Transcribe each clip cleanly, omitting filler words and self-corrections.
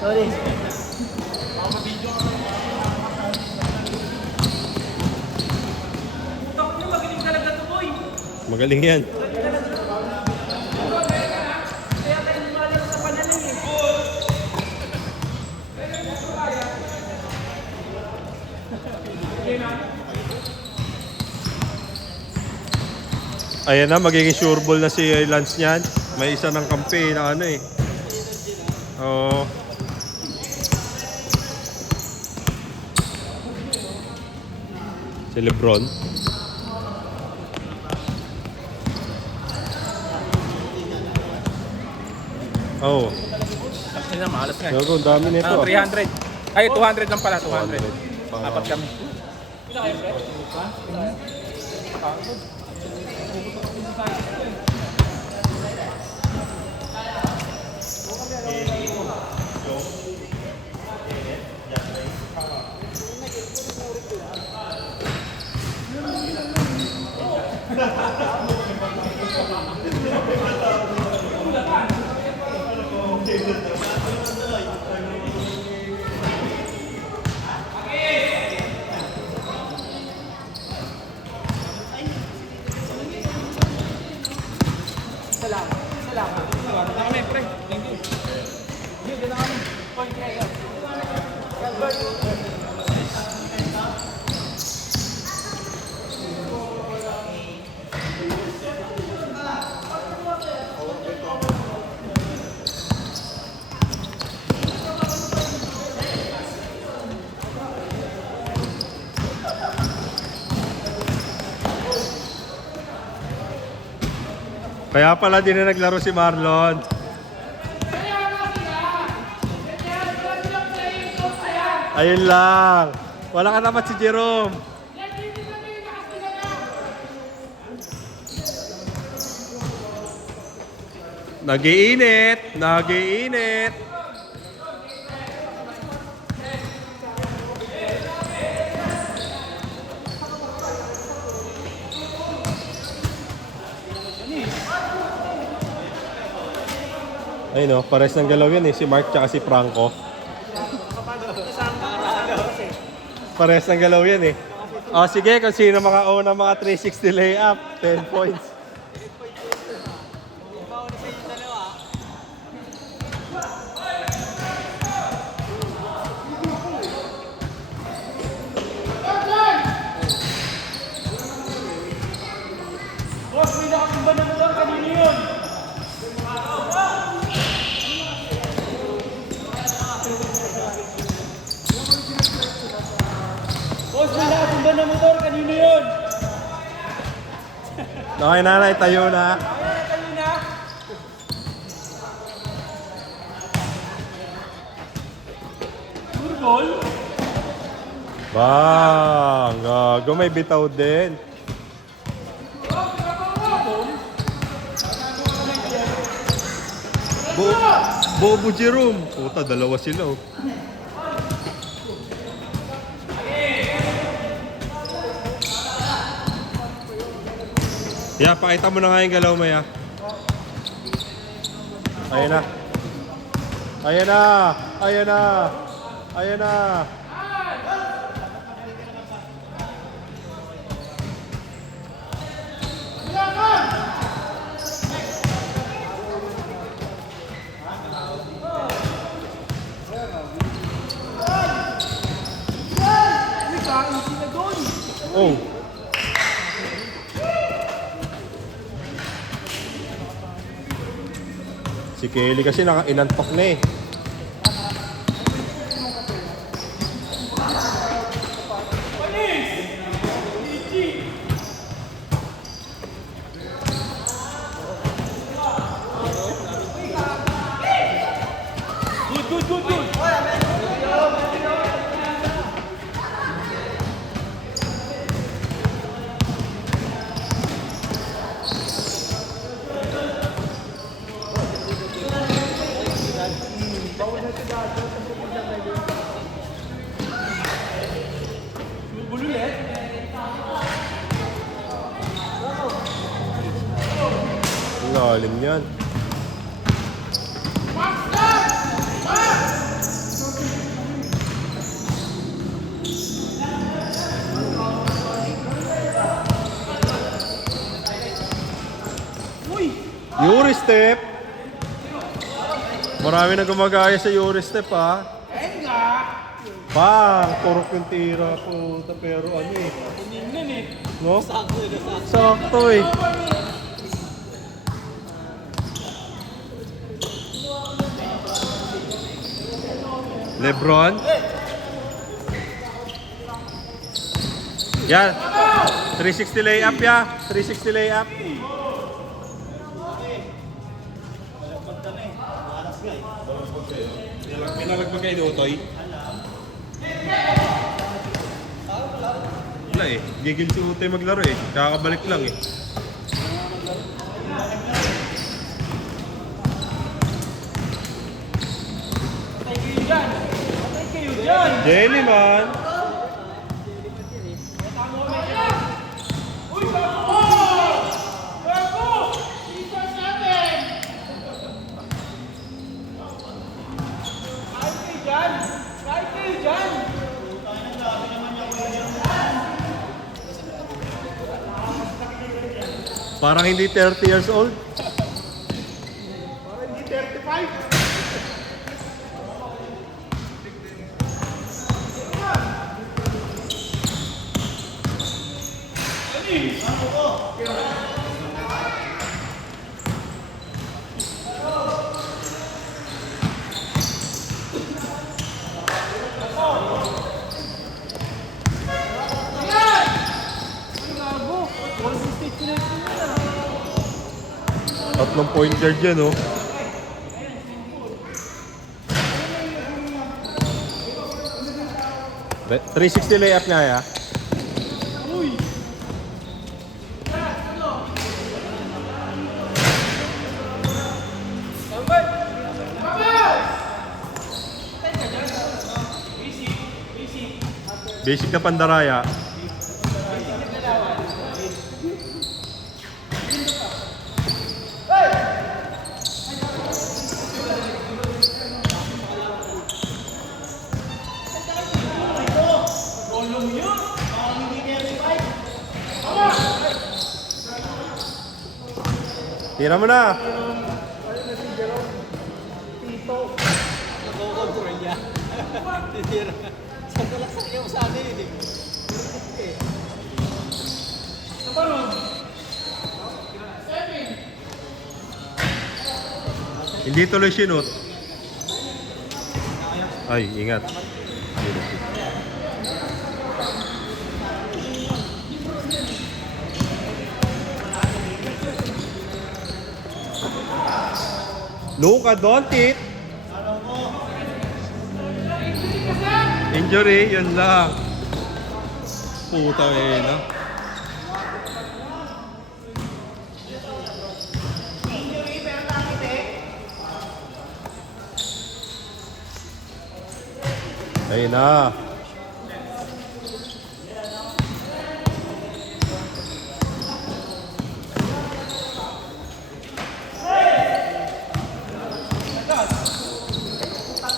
Sorry. Magaling talaga to, boy. Magaling yan. Ayan na, magiging sure ball na si Lance niyan. May isa ng kampi na ano eh. Oo. Si Lebron. Oo. Kasi na, malas nga. Gago, ang dami nito. 300. Ay, 200 lang pala, 200. Apat kami. Kaya pala din na naglaro si Marlon. Ayun lang. Wala ka naman si Jerome. Nagiinit. Nagiinit. Ayun o, pares ng galaw yan eh. Si Mark tsaka si Franco. Pares ng galaw yan eh. O sige, kung sino makauna mga 360 layup, 10 points. Boss, may nakakumba na lang kanina yun. Boss, may nakakumba na motor kanina yun. Okay, nanay, tayo na. Tayo na. Turbol? Bang! Gago, may bitaw din. Bobo Jerome. Puta, dalawa sila oh. Yeah, pakita mo na nga yung galaw mo, ya. Ayan na. Ayan na. Ayan na. Ayan na. Oh. Si Kelly kasi inantok na eh. Good. Lalim yan. Yuri step. Marami na gumagaya sa Yuri step ha. Bang! Kurok yung tira po. Pero ano eh. No? Sakto eh. Lebron. Yan. 360 layup ya. 360 layup. Pinalagbag kayo ni Utoy. Wala eh. Gigil si Utoy maglaro eh. Kakabalik lang eh. Jelly man. Parang hindi 30 years old. Parang hindi 35. Tatlong point guard yan, oh. Bet 360 layup nga, ya. Basic na pandaraya. Tira mo na. Nako-control niya. Titira. Sa talaksak niya sa atin eh. Hindi tuloy sinut. Ay, ingat. Luka Doncic. Injury, yun lang. Puta eh, no? Ayun na.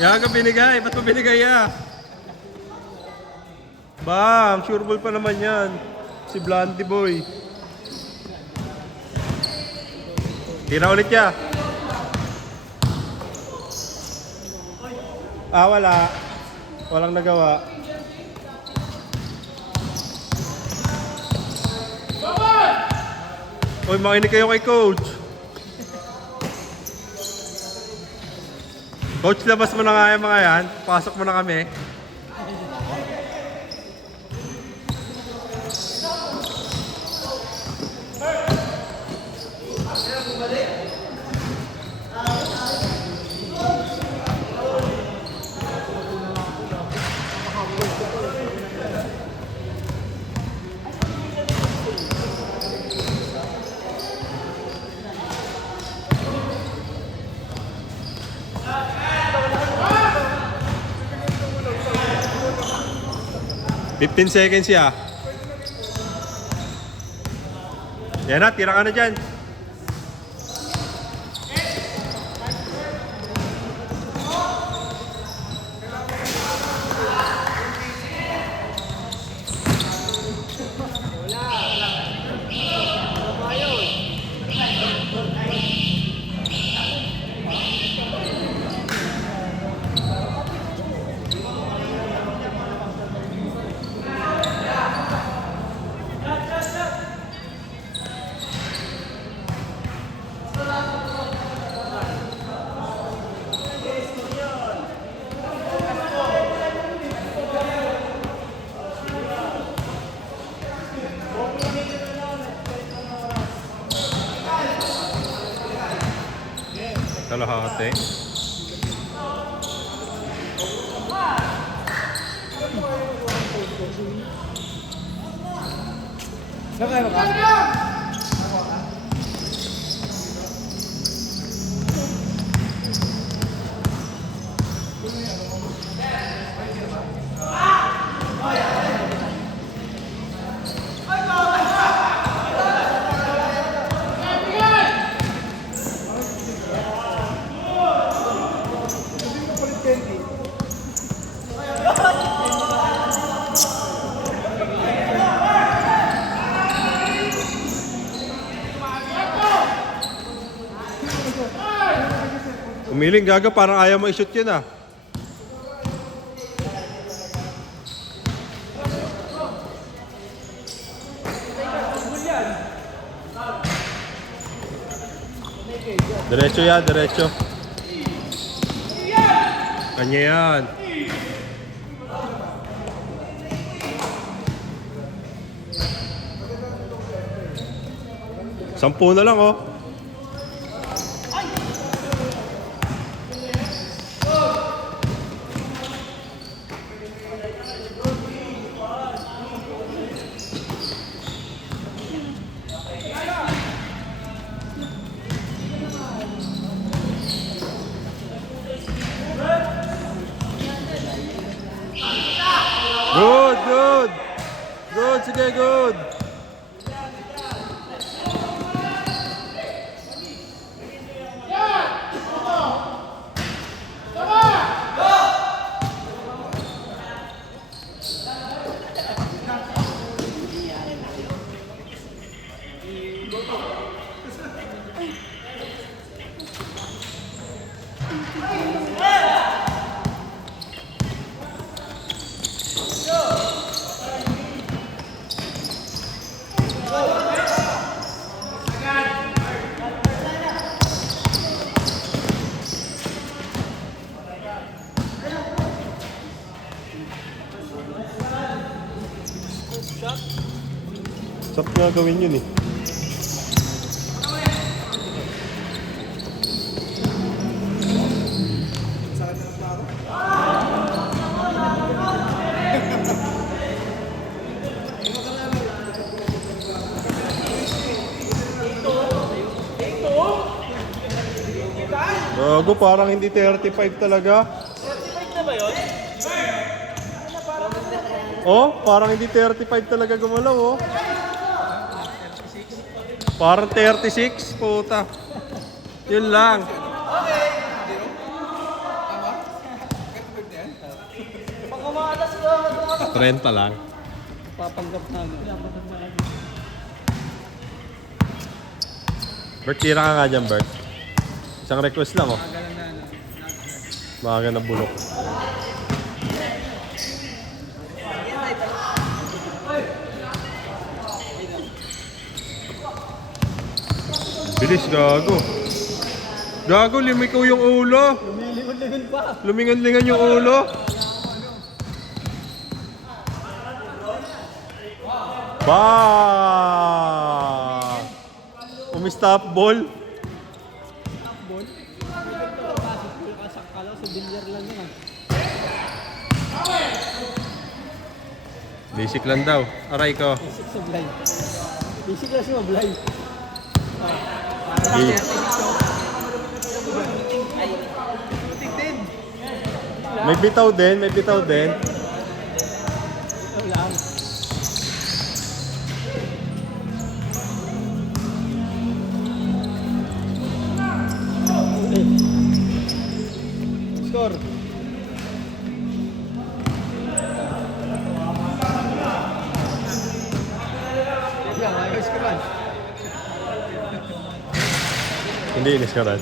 Kaya ka binigay. Ba't mo binigay ya? Bam! Sure ball pa naman yan. Si Blondie boy. Tira ulit ya. Ah, wala. Walang nagawa. Uy, makinig kayo kay coach. Coach, labas mo na nga yung mga yan. Pasok mo na kami. $15 seconds siya. Yan na, tira ka na dyan. Ate. Umiling gaga, parang ayaw mo i-shoot yun ah. Diretso yan, diretso. Kanya yan. Sampu na lang oh. Good, good. Good, sige, good. Sarap nga gawin yun eh. Gago, parang hindi 35 talaga. 35 na ba yun? Oh, parang hindi 35 talaga gumalaw oh. Parang 36, puta. Yun lang. Pag umakas ka, 30 lang. papanggap namin. Bert, tira ka nga dyan, Bert. Isang request lang oh. Maaga na bulok. Bilis, gago. Gago, lumikaw yung ulo. Lumilingon-lingon pa. Lumingon-lingon yung ulo. Ba! Umistop ball. Ball. Kasakala sa bilyar lang yun ah. Basic lang daw. Aray ko. Basic sa blind. Basic lang siya blind. Okay. May bitaw din, may bitaw din. Ito lang. Score. Yan, ayos ka ba? Hindi inis ka rin.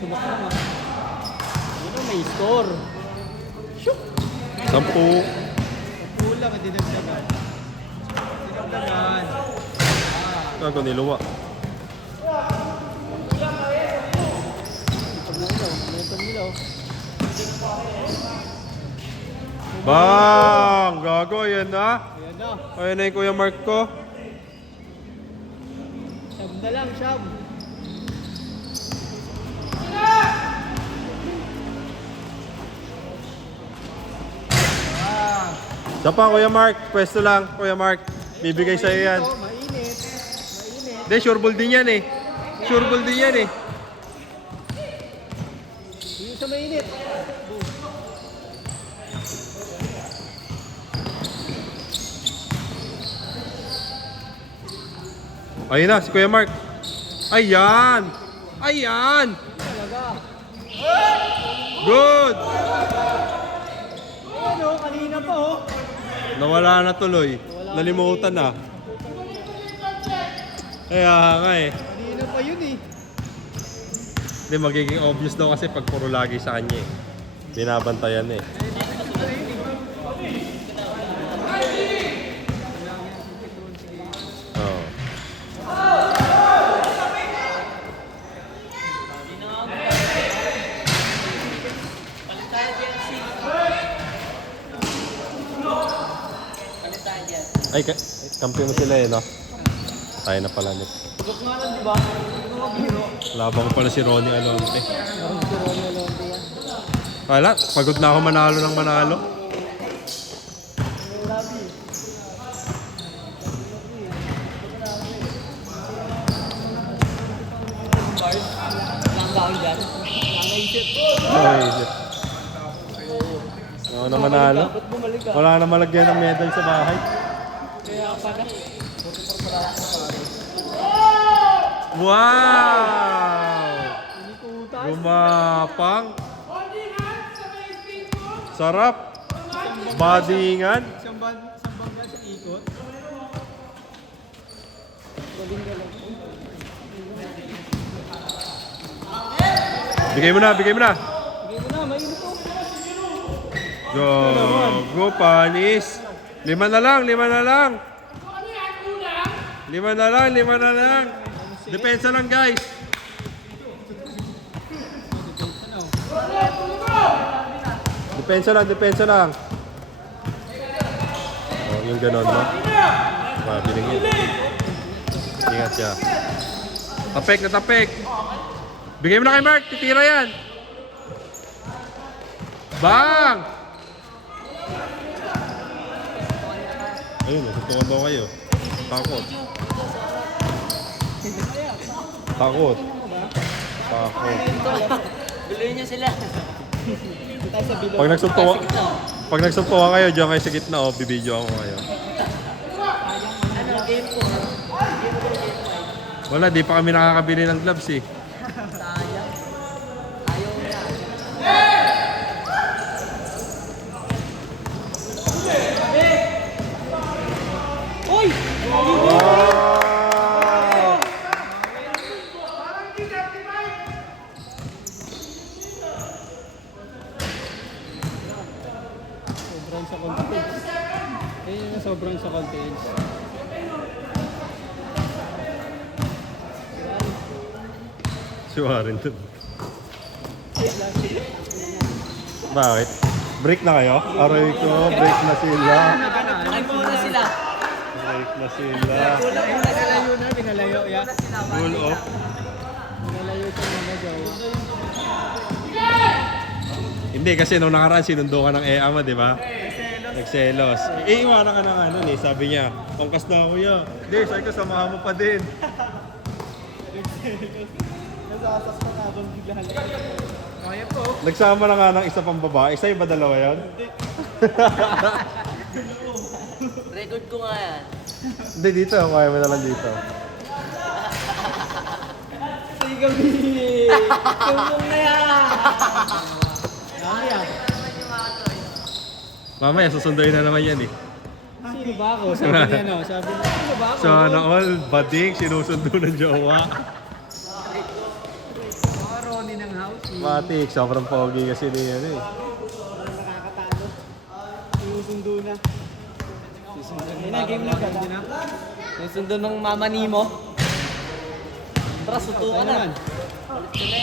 Subak lang ah. Ito may score. Shoot! 10. Kulang, hindi nagdagan. Dinagdagan. Gago, niluwa. Ito na ilaw. Ito na ilaw. Bam! gago, ayan na. Ayan na. Ayan na yung Kuya Mark ko. Siyam na lang, siyam. Isa pa, Kuya Mark. Pwesto lang, Kuya Mark. Bibigay sa'yo yan. Ito, mainit. Mainit. Hindi, sure ball din yan eh. Sure ball din yan eh. Yung sa mainit. Ayun na, si Kuya Mark. Ayan! Ayan! Talaga. Good! Ayan o, kanina pa oh. Nawala na tuloy. Nalimutan na. Kaya nga eh. Kanina pa yun eh. Hindi, magiging obvious daw kasi pag puro lagi sa kanya eh. Binabantayan eh. Oo. Ay, kampi mo sila eh, no? Tayo na pala nito. Tugok nga lang, di ba? Ano mga biro? Labang pala si Ronnie Alonte. Ako si Ronnie Alonte yan. Wala, pagod na ako manalo ng manalo. Labi. Lang baon dyan. Lang naisip. Ay, ako na manalo. Ba't bumalik ka? Wala na malagyan ng medal sa bahay. Kaya pala. Wow! Inikutas. Gumapang. Sarap. Badingan. Isang bangga sa ikot. Galing galing. Bigay mo na, bigay mo na. Bigay mo na, mainit to. Go, panis. 5 na lang, 5 na lang. 5 na lang, 5 na lang. Depensa lang, guys. Depensa lang, depensa lang. Oh, yung ganon mo. Binigyan. Ingat siya. Tapek na tapek. Bigay mo na kay Mark, titira yan. Bang! Ayun, nasutukan daw kayo. Takot. Takot. Takot. Biluin niyo sila. Tayo sa bilog. Pag nagsuntukan kayo, diyan kayo sa gitna, oh, bibidyo ako kayo. Ano, game 4. Wala, di pa kami nakakabili ng gloves eh. Sayang. Ayaw na. Uy! Wow! Sobrang sa confidence. Ayun na sobrang sa confidence. Suwarin to. Bakit? Break na kayo? Aray ko, break na sila. Ay, muna sila. Break na sila. Pinalayo na, pinalayo. Yeah. Full off. Pinalayo sa mga jowa. Hindi, kasi nung nakaraan sinundo ka ng EA di ba? Nagselos. Iiwanan ka ng ano eh, sabi niya, pangkas na ako ya. Hindi, sabi ko, samahan mo pa din. Nasasaktan na akong biglahan. Kaya po. Nagsama na nga ng isa pang babae. Sa'yo ba dalawa yan? Record ko nga yan. Hindi, dito. Kaya mo na lang dito. Say gabi! Tumong na yan! Dami ah. Mamaya, susunduin na naman yan eh. Sino ba ako? Sabi niya no. Sabi niya, sino ba ako? Sana all, bading, sinusundo ng jowa. Mga Ronnie ng house. Matik, sobrang pogi kasi ni ano eh. Parang nakakatalo. Sinusundo na. Ayun na, game na. Ganda na. Yung sundo ng mama ni mo. Tara, sutukan na. naman.